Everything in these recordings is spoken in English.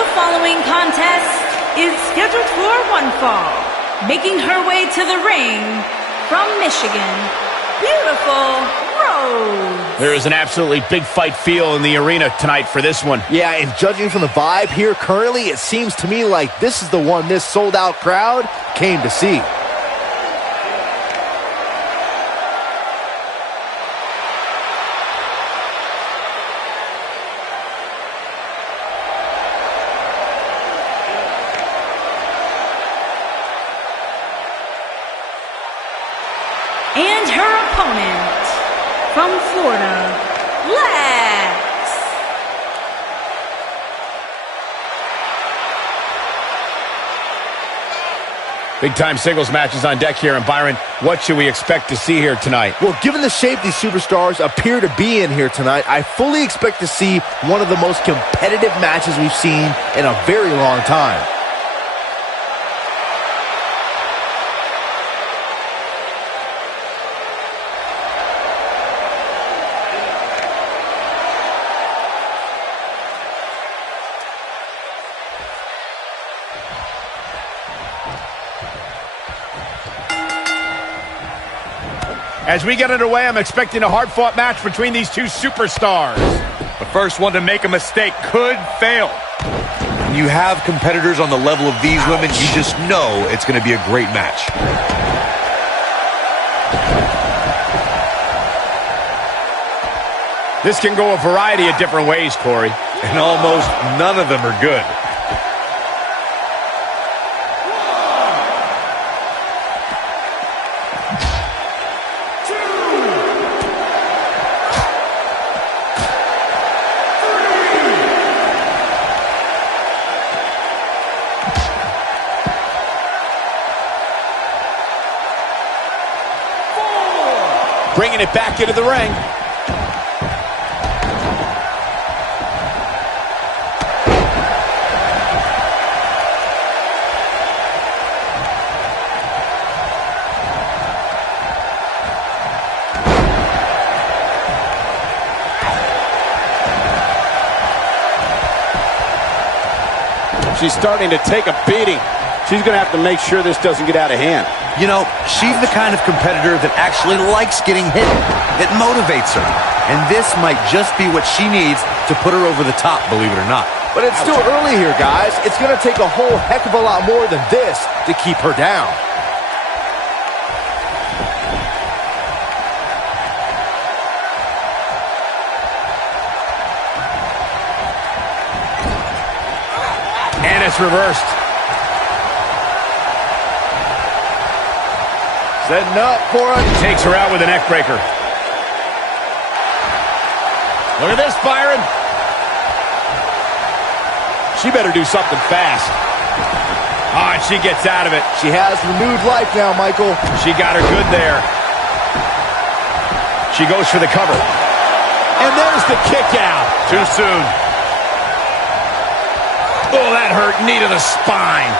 The following contest is scheduled for one fall. Making her way to the ring from Michigan, beautiful Rose. There is an absolutely big fight feel in the arena tonight for this one. Yeah, and judging from the vibe here currently, it seems to me like this is the one this sold-out crowd came to see. And her opponent, from Florida, Lex. Big-time singles matches on deck here. And Byron, what should we expect to see here tonight? Well, given the shape these superstars appear to be in here tonight, I fully expect to see one of the most competitive matches we've seen in a very long time. As we get underway, I'm expecting a hard-fought match between these two superstars. The first one to make a mistake could fail. When you have competitors on the level of these women, you just know it's going to be a great match. This can go a variety of different ways, Corey. And almost none of them are good. Bringing it back into the ring. She's starting to take a beating. She's going to have to make sure this doesn't get out of hand. You know, she's the kind of competitor that actually likes getting hit. It motivates her. And this might just be what she needs to put her over the top, believe it or not. But it's still early here, guys. It's going to take a whole heck of a lot more than this to keep her down. And it's reversed. Setting up for it. Takes her out with a neck breaker. Look at this, Byron. She better do something fast. Oh, and she gets out of it. She has renewed life now, Michael. She got her good there. She goes for the cover. And there's the kick out. Too soon. Oh, that hurt. Knee to the spine.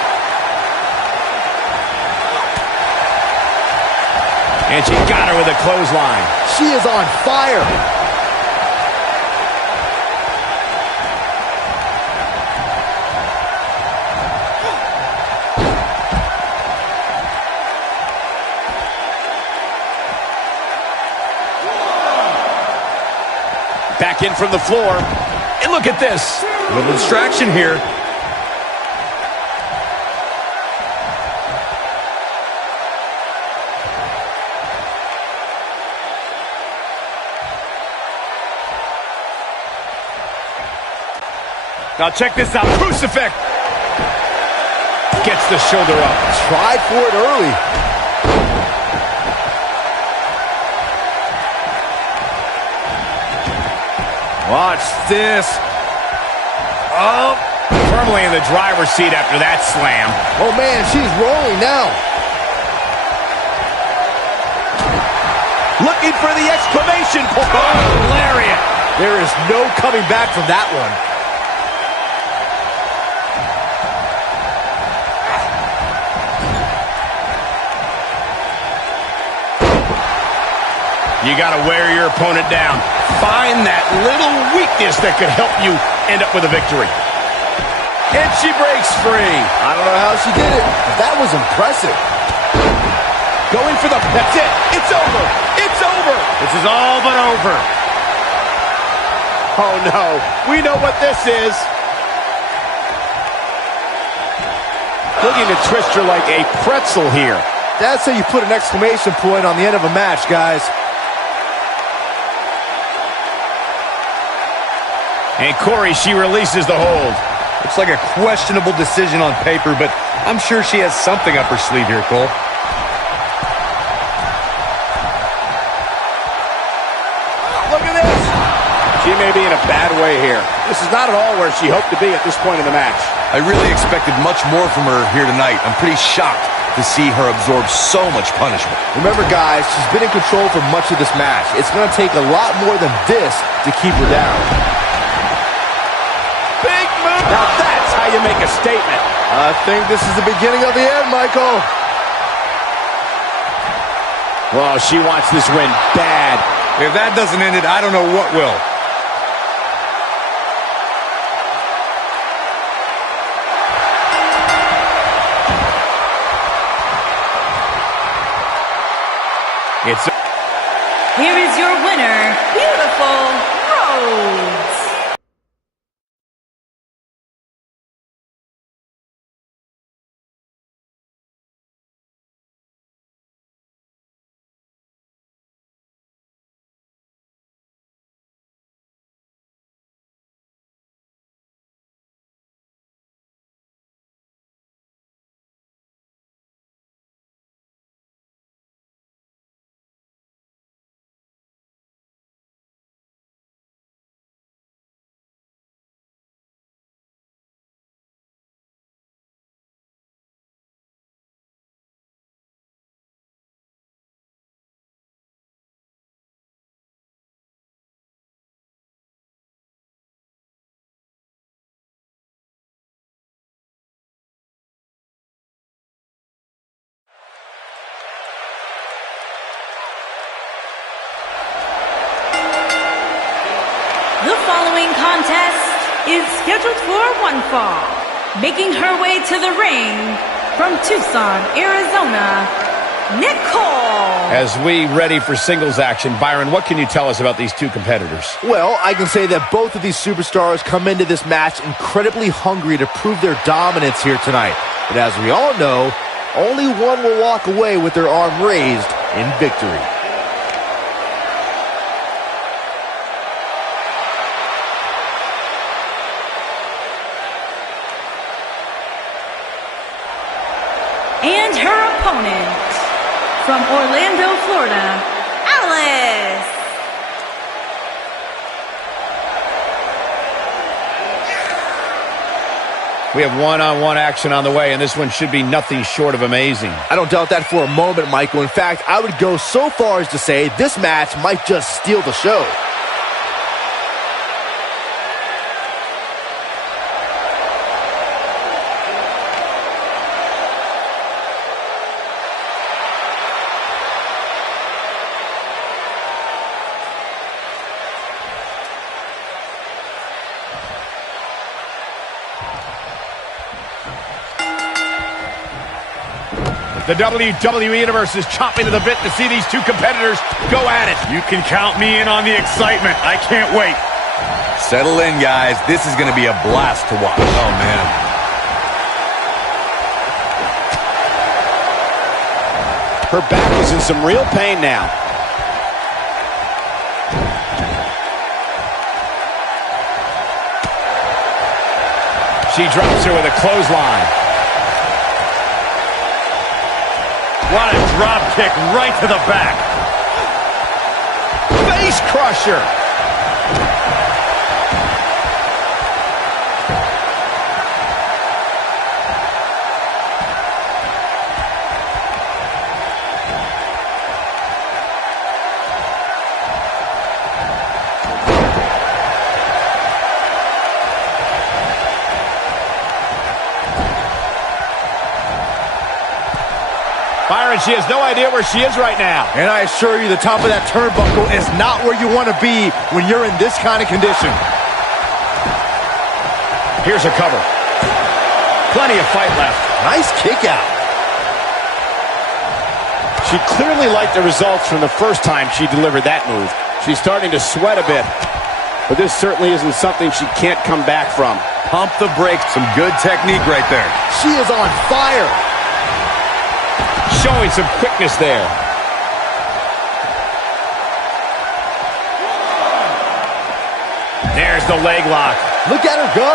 And she got her with a clothesline. She is on fire. Back in from the floor. And look at this. A little distraction here. Now check this out. Crucifix. Gets the shoulder up. Tried for it early. Watch this. Oh. Firmly in the driver's seat after that slam. Oh, man, she's rolling now. Looking for the exclamation point. Oh, lariat. There is no coming back from that one. You got to wear your opponent down. Find that little weakness that could help you end up with a victory. And she breaks free. I don't know how she did it, but that was impressive. Going for that's it. It's over. It's over. This is all but over. Oh, no. We know what this is. Looking to twist her like a pretzel here. That's how you put an exclamation point on the end of a match, guys. And Corey, she releases the hold. Looks like a questionable decision on paper, but I'm sure she has something up her sleeve here, Cole. Look at this. She may be in a bad way here. This is not at all where she hoped to be at this point in the match. I really expected much more from her here tonight. I'm pretty shocked to see her absorb so much punishment. Remember, guys, she's been in control for much of this match. It's going to take a lot more than this to keep her down. Big move. Now that's how you make a statement. I think this is the beginning of the end, Michael. Well, she wants this win bad. If that doesn't end it, I don't know what will. Here is your winner, Beautiful Rhodes. The following contest is scheduled for one fall. Making her way to the ring from Tucson, Arizona, Nicole. As we ready for singles action, Byron, what can you tell us about these two competitors? Well, I can say that both of these superstars come into this match incredibly hungry to prove their dominance here tonight. But as we all know, only one will walk away with their arm raised in victory. And her opponent, from Orlando, Florida, Alice. We have one-on-one action on the way, and this one should be nothing short of amazing. I don't doubt that for a moment, Michael. In fact, I would go so far as to say this match might just steal the show. The WWE Universe is chomping to the bit to see these two competitors go at it. You can count me in on the excitement. I can't wait. Settle in, guys. This is going to be a blast to watch. Oh, man. Her back is in some real pain now. She drops her with a clothesline. What a drop kick right to the back. Face crusher. Byron, she has no idea where she is right now. And I assure you, the top of that turnbuckle is not where you want to be when you're in this kind of condition. Here's her cover. Plenty of fight left. Nice kick out. She clearly liked the results from the first time she delivered that move. She's starting to sweat a bit, but this certainly isn't something she can't come back from. Pump the brakes. Some good technique right there. She is on fire. Showing some quickness there. There's the leg lock. Look at her go.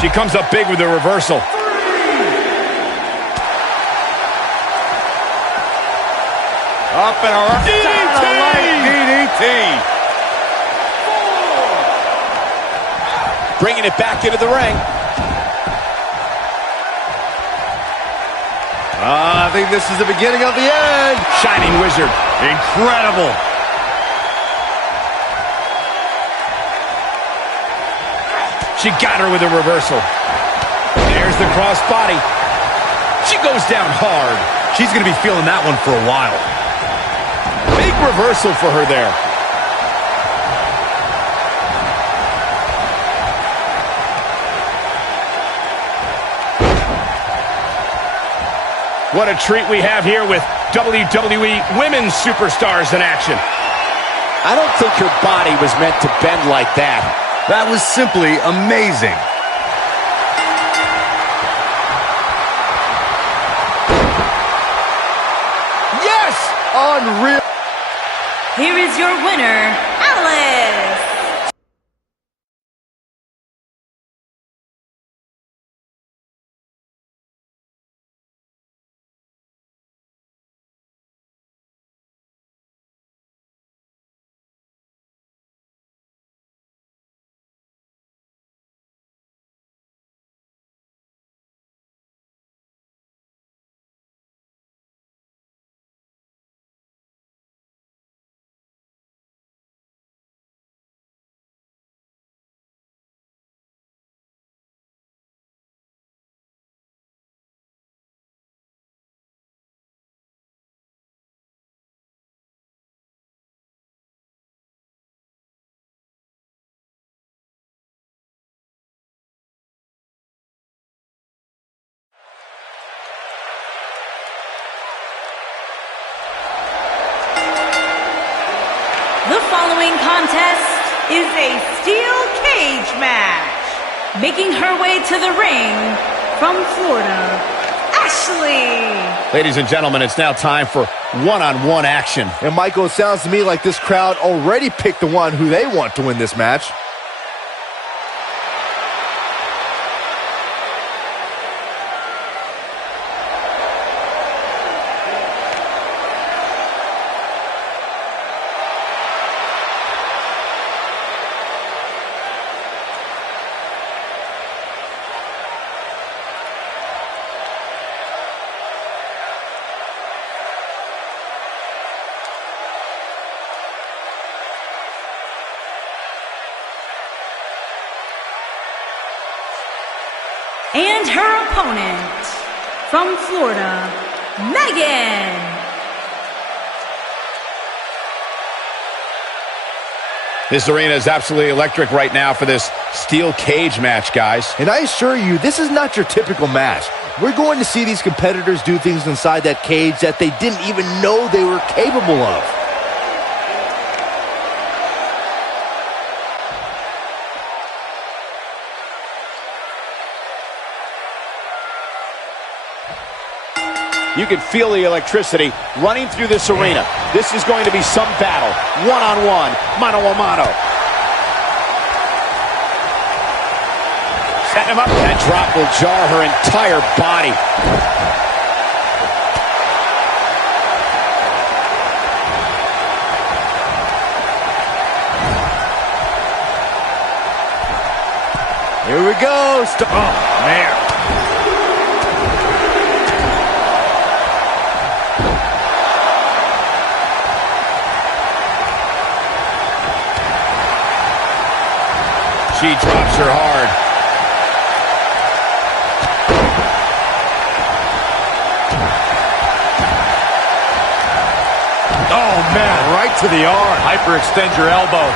She comes up big with the reversal. Up and around. DDT. Bringing it back into the ring. I think this is the beginning of the end. Shining Wizard. Incredible. She got her with a reversal. There's the cross body. She goes down hard. She's going to be feeling that one for a while. Big reversal for her there. What a treat we have here with WWE Women's Superstars in action. I don't think her body was meant to bend like that. That was simply amazing. Yes! Unreal. Here is your winner, Alice. The following contest is a steel cage match. Making her way to the ring from Florida, Ashley. Ladies and gentlemen, it's now time for one-on-one action. And Michael, it sounds to me like this crowd already picked the one who they want to win this match. And her opponent, from Florida, Megan. This arena is absolutely electric right now for this steel cage match, guys. And I assure you, this is not your typical match. We're going to see these competitors do things inside that cage that they didn't even know they were capable of. You can feel the electricity running through this arena. This is going to be some battle. One-on-one, mano-a-mano. Setting him up. That drop will jar her entire body. Here we go. Oh, man. She drops her hard. Oh, man, right to the arm. Hyperextend your elbow.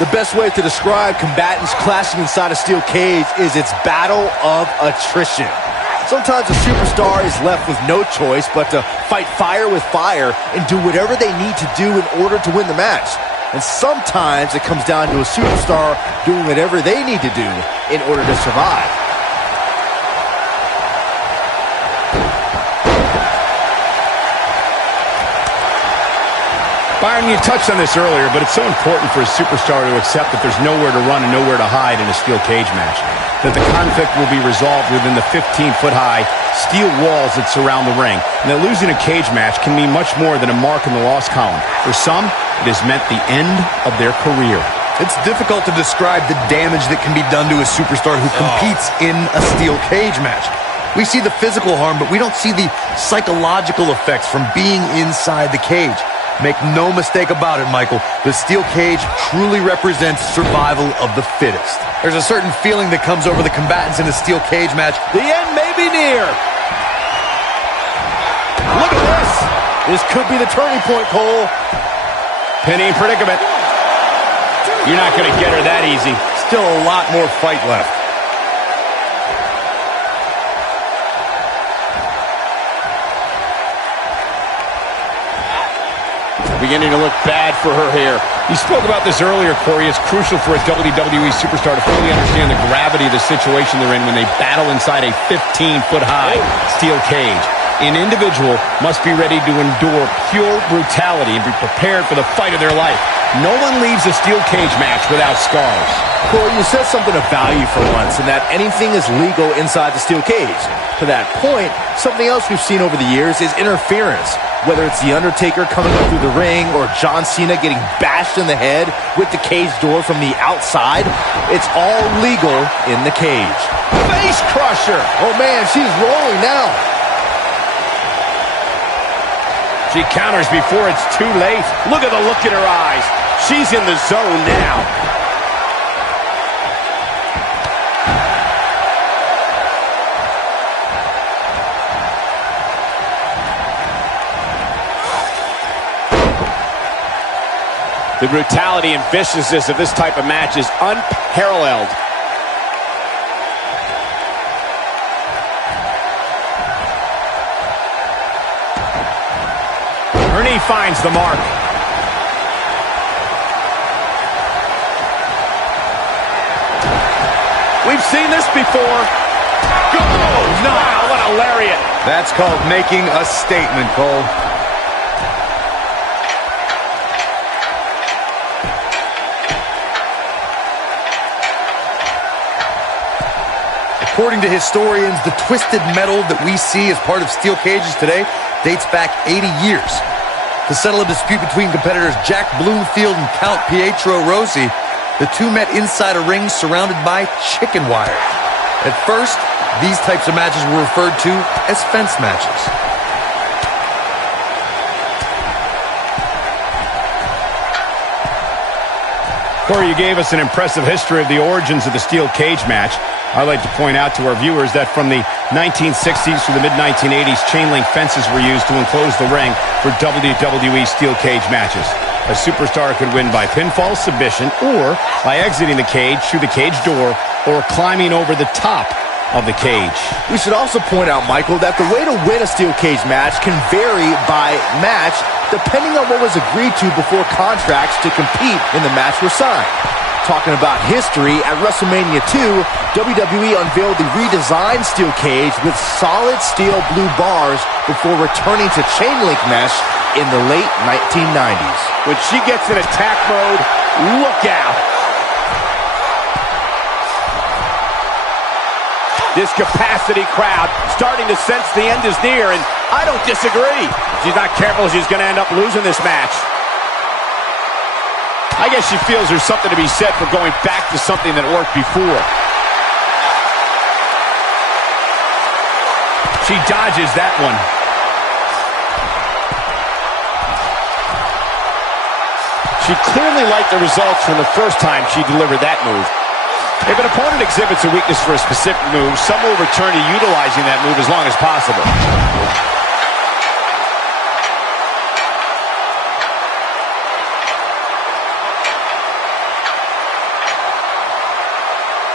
The best way to describe combatants clashing inside a steel cage is its battle of attrition. Sometimes a superstar is left with no choice but to fight fire with fire and do whatever they need to do in order to win the match. And sometimes it comes down to a superstar doing whatever they need to do in order to survive. Byron, you touched on this earlier, but it's so important for a superstar to accept that there's nowhere to run and nowhere to hide in a steel cage match. That the conflict will be resolved within the 15-foot-high steel walls that surround the ring. And that losing a cage match can mean much more than a mark in the loss column. For some, it has meant the end of their career. It's difficult to describe the damage that can be done to a superstar who competes in a steel cage match. We see the physical harm, but we don't see the psychological effects from being inside the cage. Make no mistake about it, Michael. The steel cage truly represents survival of the fittest. There's a certain feeling that comes over the combatants in a steel cage match. The end may be near. Look at this. This could be the turning point, Cole. Penny in predicament. You're not going to get her that easy. Still a lot more fight left. Beginning to look bad for her here. You spoke about this earlier, Corey. It's crucial for a WWE superstar to fully understand the gravity of the situation they're in when they battle inside a 15-foot-high steel cage. An individual must be ready to endure pure brutality and be prepared for the fight of their life. No one leaves a steel cage match without scars. Corey, you said something of value for once, and that anything is legal inside the steel cage. To that point, something else we've seen over the years is interference. Whether it's The Undertaker coming up through the ring or John Cena getting bashed in the head with the cage door from the outside, it's all legal in the cage. Face crusher! Oh man, she's rolling now. She counters before it's too late. Look at the look in her eyes. She's in the zone now. The brutality and viciousness of this type of match is unparalleled. Her knee finds the mark. We've seen this before. Go! No! Wow, what a lariat. That's called making a statement, Cole. According to historians, the twisted metal that we see as part of steel cages today dates back 80 years. To settle a dispute between competitors Jack Bloomfield and Count Pietro Rossi, the two met inside a ring surrounded by chicken wire. At first, these types of matches were referred to as fence matches. Corey, you gave us an impressive history of the origins of the steel cage match. I'd like to point out to our viewers that from the 1960s to the mid-1980s, chain-link fences were used to enclose the ring for WWE steel cage matches. A superstar could win by pinfall submission or by exiting the cage through the cage door or climbing over the top of the cage. We should also point out, Michael, that the way to win a steel cage match can vary by match depending on what was agreed to before contracts to compete in the match were signed. Talking about history, at WrestleMania 2, WWE unveiled the redesigned steel cage with solid steel blue bars before returning to chain link mesh in the late 1990s. When she gets in attack mode, look out! This capacity crowd starting to sense the end is near, and I don't disagree. If she's not careful, she's going to end up losing this match. I guess she feels there's something to be said for going back to something that worked before. She dodges that one. She clearly liked the results from the first time she delivered that move. If an opponent exhibits a weakness for a specific move, some will return to utilizing that move as long as possible.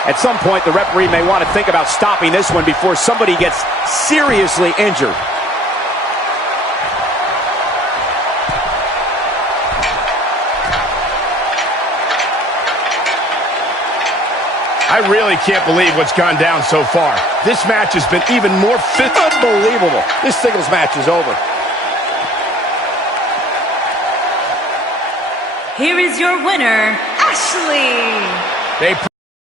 At some point, the referee may want to think about stopping this one before somebody gets seriously injured. I really can't believe what's gone down so far. This match has been even more unbelievable. This singles match is over. Here is your winner, Ashley. They